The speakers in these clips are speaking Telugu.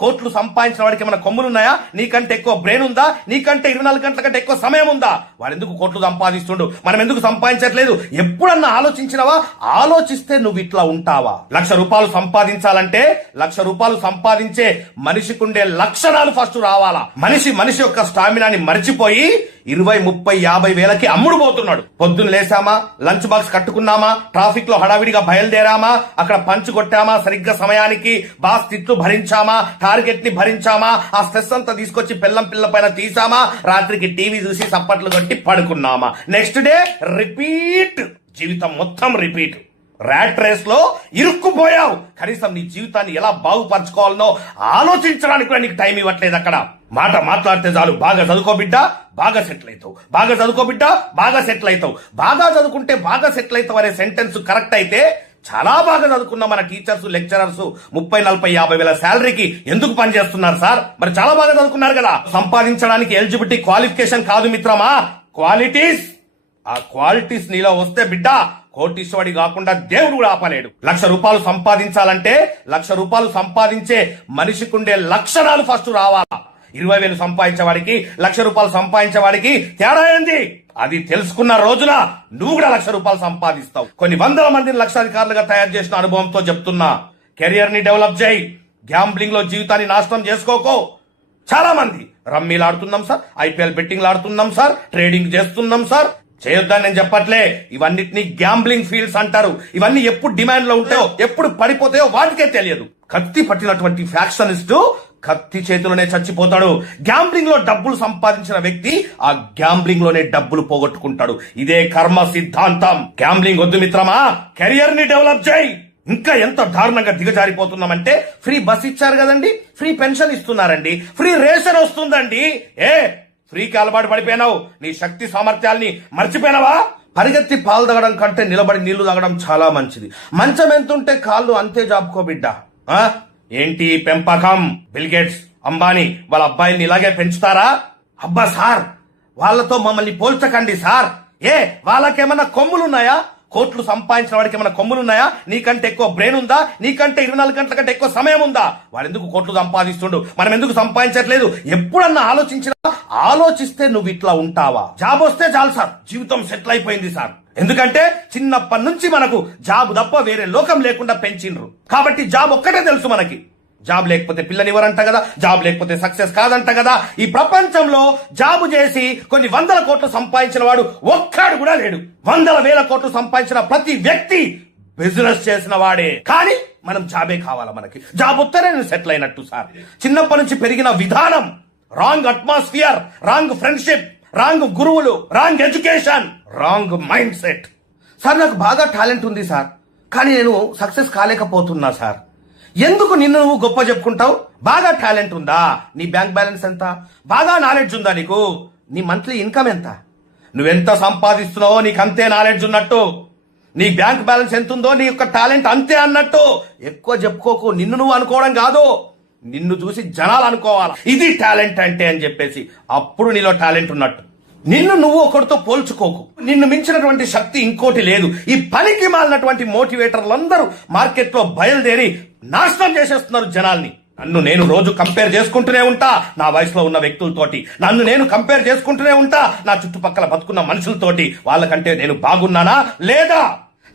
కోట్లు సంపాదించిన వాడికి ఏమైనా కొమ్ములున్నాయా? నీకంటే ఎక్కువ బ్రెయిన్ ఉందా? నీకంటే 24 గంటల కంటే ఎక్కువ సమయం ఉందా? వాడు ఎందుకు కోట్లు సంపాదిస్తుండు, మనం ఎందుకు సంపాదించట్లేదు? ఎప్పుడన్నా ఆలోచించినవా? ఆలోచిస్తే నువ్వు ఇట్లా ఉంటావా? 1,00,000 రూపాయలు సంపాదించాలంటే 1,00,000 రూపాయలు సంపాదించే మనిషికుండే లక్షణాలు ఫస్ట్ రావాలా. మనిషి యొక్క స్టామినాని మర్చిపోయి 20, 30, 50 వేలకి అమ్ముడు పోతున్నాడు. పొద్దున్న లేసామా, లంచ్ బాక్స్ కట్టుకున్నామా, ట్రాఫిక్ లో హడావిడిగా బయలుదేరామా, అక్కడ పంచ్ కొట్టామా, సరిగ్గా సమయానికి బాస్ తిట్లు భరించామా, టార్గెట్ ని భరించామా, ఆ స్ట్రెస్ అంతా తీసుకొచ్చి పిల్ల పైన తీసామా, రాత్రికి టీవీ చూసి సప్పట్లు కొట్టి పడుకున్నామా, నెక్స్ట్ డే రిపీట్. జీవితం మొత్తం రిపీట్. ర్యాట్ రేస్ లో ఇరుక్కుపోయావు. కనీసం నీ జీవితాన్ని ఎలా బాగుపరచుకోవాలనో ఆలోచించడానికి కూడా నీకు టైం ఇవ్వట్లేదు. అక్కడ మాట మాట్లాడితే చాలు, బాగా చదువుకో బిడ్డ, బాగా సెటిల్ అవుతావు, బాగా చదువుకో బిడ్డ, బాగా సెటిల్ అవుతావు, బాగా చదువుకుంటే బాగా సెటిల్ అవుతావు అనే సెంటెన్స్ కరెక్ట్ అయితే చాలా బాగా చదువుకున్న మన టీచర్స్, లెక్చరర్స్ 30, 40, 50 వేల శాలరీకి ఎందుకు పనిచేస్తున్నారు సార్? మరి చాలా బాగా చదువుకున్నారు కదా. సంపాదించడానికి ఎలిజిబిలిటీ క్వాలిఫికేషన్ కాదు మిత్రమా, క్వాలిటీస్. ఆ క్వాలిటీస్ నీలో వస్తే బిడ్డ కోటీశ్వడి కాకుండా దేవుడు కూడా ఆపలేడు. 1,00,000 రూపాయలు సంపాదించాలంటే 1,00,000 రూపాయలు సంపాదించే మనిషికుండే లక్షణాలు ఫస్ట్ రావాలా. 20,000 సంపాదించేవాడికి 1,00,000 రూపాయలు సంపాదించేవాడికి తేడా ఏంది? అది తెలుసుకున్న రోజున నువ్వు కూడా 1,00,000 రూపాయలు సంపాదిస్తావు. కొన్ని వందల మందిని లక్షాధికారులుగా తయారు చేసిన అనుభవంతో చెప్తున్నా, కెరియర్ ని డెవలప్ చేయి. గ్యాంబ్లింగ్ లో జీవితాన్ని నాశనం చేసుకోకో. చాలా మంది రమ్మీలు ఆడుతున్నాం సార్, IPL బెట్టింగ్లు ఆడుతున్నాం సార్, ట్రేడింగ్ చేస్తున్నాం సార్. చేయొద్దని నేను చెప్పట్లే, ఇవన్నిటిని గ్యాంబ్లింగ్ ఫీల్డ్స్ అంటారు. ఇవన్నీ ఎప్పుడు డిమాండ్ లో ఉంటాయో, ఎప్పుడు పడిపోతాయో వాటికే తెలియదు. కత్తి పట్టినటువంటి ఫ్యాక్షనిస్ట్ కత్తి చేతిలోనే చచ్చిపోతాడు. గ్యాంబ్లింగ్ లో డబ్బులు సంపాదించిన వ్యక్తి ఆ గ్యాంబ్లింగ్ లోనే డబ్బులు పోగొట్టుకుంటాడు. ఇదే కర్మ సిద్ధాంతం. గ్యాంబ్లింగ్ వద్దు మిత్రమా, కెరియర్ ని డెవలప్ చేయి. ఇంకా ఎంత దారుణంగా దిగజారిపోతున్నామంటే, ఫ్రీ బస్ ఇచ్చారు కదండి, ఫ్రీ పెన్షన్ ఇస్తున్నారండి, ఫ్రీ రేషన్ వస్తుందండి. ఫ్రీకి అలవాటు పడిపోయినావు. నీ శక్తి సామర్థ్యాల్ని మర్చిపోయినావా? పరిగెత్తి పాలు తాగడం కంటే నిలబడి నీళ్లు తాగడం చాలా మంచిది. మంచం ఎంతుంటే కాళ్ళు అంతే జాపుకో బిడ్డ. ఏంటి పెంపకం? బిల్ గేట్స్, అంబానీ వాళ్ళ అబ్బాయిల్ని ఇలాగే పెంచుతారా? అబ్బా సార్, వాళ్ళతో మమ్మల్ని పోల్చకండి సార్. వాళ్ళకేమన్నా కొమ్ములున్నాయా? కోట్లు సంపాదించిన వాడికి ఏమైనా కొమ్ములున్నాయా? నీకంటే ఎక్కువ బ్రెయిన్ ఉందా? నీకంటే 24 గంటల కంటే ఎక్కువ సమయం ఉందా? వాడు ఎందుకు కోట్లు సంపాదిస్తుండు, మనం ఎందుకు సంపాదించట్లేదు? ఎప్పుడన్నా ఆలోచిస్తే నువ్వు ఇట్లా ఉంటావా? జాబ్ వస్తే చాలు సార్, జీవితం సెటిల్ అయిపోయింది సార్. ఎందుకంటే చిన్నప్పటి నుంచి మనకు జాబ్ తప్ప వేరే లోకం లేకుండా పెంచిండ్రు. కాబట్టి జాబ్ ఒక్కటే తెలుసు మనకి. జాబ్ లేకపోతే పిల్లనివ్వరంట కదా, జాబ్ లేకపోతే సక్సెస్ కాదంట కదా. ఈ ప్రపంచంలో జాబు చేసి కొన్ని 100 కోట్లు సంపాదించిన వాడు ఒక్కడు కూడా లేడు. 100,000 కోట్లు సంపాదించిన ప్రతి వ్యక్తి బిజినెస్ చేసిన వాడే. కానీ మనం జాబే కావాలా మనకి? జాబ్ వస్తేనే నేను సెటిల్ అయినట్టు సార్. చిన్నప్పటి నుంచి పెరిగిన విధానం, wrong atmosphere, wrong friendship, wrong గురువులు, wrong education, wrong mind set. Sir నాకు బాగా టాలెంట్ ఉంది సార్, కానీ నేను సక్సెస్ కాలేకపోతున్నా సార్. ఎందుకు నిన్ను నువ్వు గొప్ప చెప్పుకుంటావు? బాగా టాలెంట్ ఉందా? నీ బ్యాంక్ బ్యాలెన్స్ ఎంత? బాగా నాలెడ్జ్ ఉందా నీకు? నీ మంత్లీ ఇన్కమ్ ఎంత? నువ్వెంత సంపాదిస్తున్నావో నీకు అంతే నాలెడ్జ్ ఉన్నట్టు. నీ బ్యాంక్ బ్యాలెన్స్ ఎంత ఉందో నీ యొక్క టాలెంట్ అంతే అన్నట్టు. ఎక్కువ చెప్పుకోకు. నిన్ను నువ్వు అనుకోవడం కాదు, నిన్ను చూసి జనాలు అనుకోవాలా ఇది టాలెంట్ అంటే అని చెప్పేసి. అప్పుడు నీలో టాలెంట్ ఉన్నట్టు. నిన్ను నువ్వు ఒకరితో పోల్చుకోకు. నిన్ను మించినటువంటి శక్తి ఇంకోటి లేదు. ఈ పనికి మాలినటువంటి మోటివేటర్లందరూ మార్కెట్ లో బయలుదేరి నాశనం చేసేస్తున్నారు జనాల్ని. నేను రోజు కంపేర్ చేసుకుంటూనే ఉంటా నా వయసులో ఉన్న వ్యక్తులతోటి. నేను కంపేర్ చేసుకుంటూనే ఉంటా నా చుట్టుపక్కల బతుకున్న మనుషులతోటి. వాళ్ళకంటే నేను బాగున్నానా లేదా?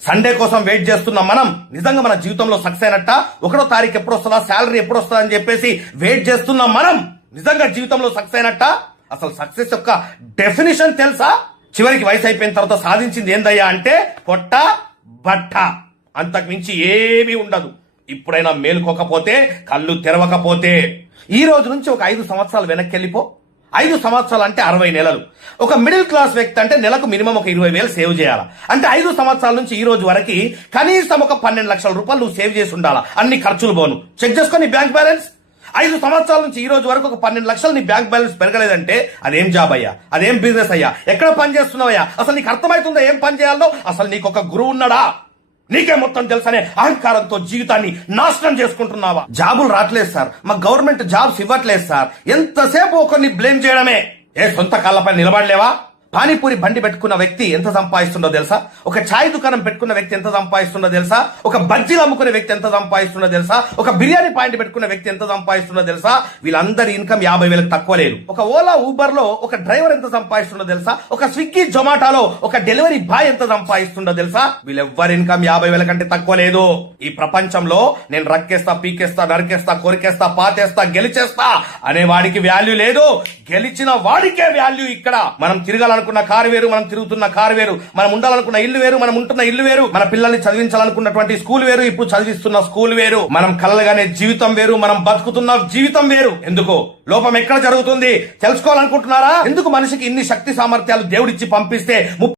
సండే కోసం వెయిట్ చేస్తున్న మనం నిజంగా మన జీవితంలో సక్సెస్ అయినట్ట? 1వ తారీఖు ఎప్పుడు వస్తుందా, శాలరీ ఎప్పుడు వస్తుందా అని చెప్పేసి వెయిట్ చేస్తున్న మనం నిజంగా జీవితంలో సక్సెస్ అయినట్ట? అసలు సక్సెస్ యొక్క డెఫినేషన్ తెలుసా? చివరికి వయసు అయిపోయిన తర్వాత సాధించింది ఏందయ్యా అంటే పొట్ట బట్ట, అంతకు మించి ఏమీ ఉండదు. ఇప్పుడైనా మేలుకోకపోతే, కళ్ళు తెరవకపోతే ఈ రోజు నుంచి ఒక 5 సంవత్సరాలు వెనక్కి వెళ్ళిపో. 5 సంవత్సరాలు అంటే 60 నెలలు. ఒక మిడిల్ క్లాస్ వ్యక్తి అంటే నెలకు మినిమం ఒక 20,000 సేవ్ చేయాలా. అంటే 5 సంవత్సరాల నుంచి ఈ రోజు వరకు కనీసం ఒక 12 లక్షల రూపాయలు నువ్వు సేవ్ చేసి ఉండాలా. అన్ని ఖర్చులు పోను. చెక్ చేసుకో నీ బ్యాంక్ బ్యాలెన్స్. 5 సంవత్సరాల నుంచి ఈ రోజు వరకు ఒక 12 లక్షలు నీ బ్యాంక్ బ్యాలెన్స్ పెరగలేదంటే అదేం జాబ్ అయ్యా? అదేం బిజినెస్ అయ్యా? ఎక్కడ పని చేస్తున్నావయ్యా? అసలు నీకు అర్థమవుతుందా ఏం పని చేయాలో? అసలు నీకు ఒక గురువు ఉన్నాడా? నీకే మొత్తం తెలుసనే అహంకారంతో జీవితాన్ని నాశనం చేసుకుంటున్నావా? జాబులు రావట్లేదు సార్, మా గవర్నమెంట్ జాబ్స్ ఇవ్వట్లేదు సార్. ఎంతసేపు ఒకరిని బ్లేమ్ చేయడమే. సొంత కాళ్ళపై నిలబడలేవా? పానీపూరి బండి పెట్టుకున్న వ్యక్తి ఎంత సంపాదిస్తుండో తెలుసా? ఒక ఛాయ్ దుకాణం పెట్టుకున్న వ్యక్తి ఎంత సంపాదిస్తుండో తెలుసా? ఒక బజ్జీలు అమ్ముకునే వ్యక్తి ఎంత సంపాదిస్తుండో తెలుసా? ఒక బిర్యానీ పాయింట్ పెట్టుకున్న వ్యక్తి ఎంత సంపాదిస్తుండో తెలుసా? వీళ్ళందరి ఇన్కమ్ 50,000 తక్కువ లేదు. ఒక ఓలా ఊబర్ లో ఒక డ్రైవర్ ఎంత సంపాదిస్తుండో తెలుసా? ఒక స్విగ్గీ జొమాటోలో ఒక డెలివరీ బాయ్ ఎంత సంపాదిస్తుండో తెలుసా? వీళ్ళెవ్వరి ఇన్కమ్ 50,000 కంటే తక్కువ లేదు. ఈ ప్రపంచంలో నేను రక్కేస్తా, పీకేస్తా, నరికేస్తా, కొరికేస్తా, పాతేస్తా, గెలిచేస్తా అనే వాడికి వాల్యూ లేదు. గెలిచిన వాడికే వాల్యూ. ఇక్కడ మనం తిరగాలనుకున్న కారు వేరు, మనం తిరుగుతున్న కారు వేరు, మనం ఉండాలనుకున్న ఇల్లు వేరు, మనం ఉంటున్న ఇల్లు వేరు, మన పిల్లల్ని చదివించాలనుకున్నటువంటి స్కూల్ వేరు, ఇప్పుడు చదివిస్తున్న స్కూల్ వేరు, మనం కలలుగానే జీవితం వేరు, మనం బతుకుతున్న జీవితం వేరు. ఎందుకు లోపం ఎక్కడ జరుగుతుంది తెలుసుకోవాలనుకుంటున్నారా? ఎందుకు మనిషికి ఇన్ని శక్తి సామర్థ్యాలు దేవుడిచ్చి పంపిస్తే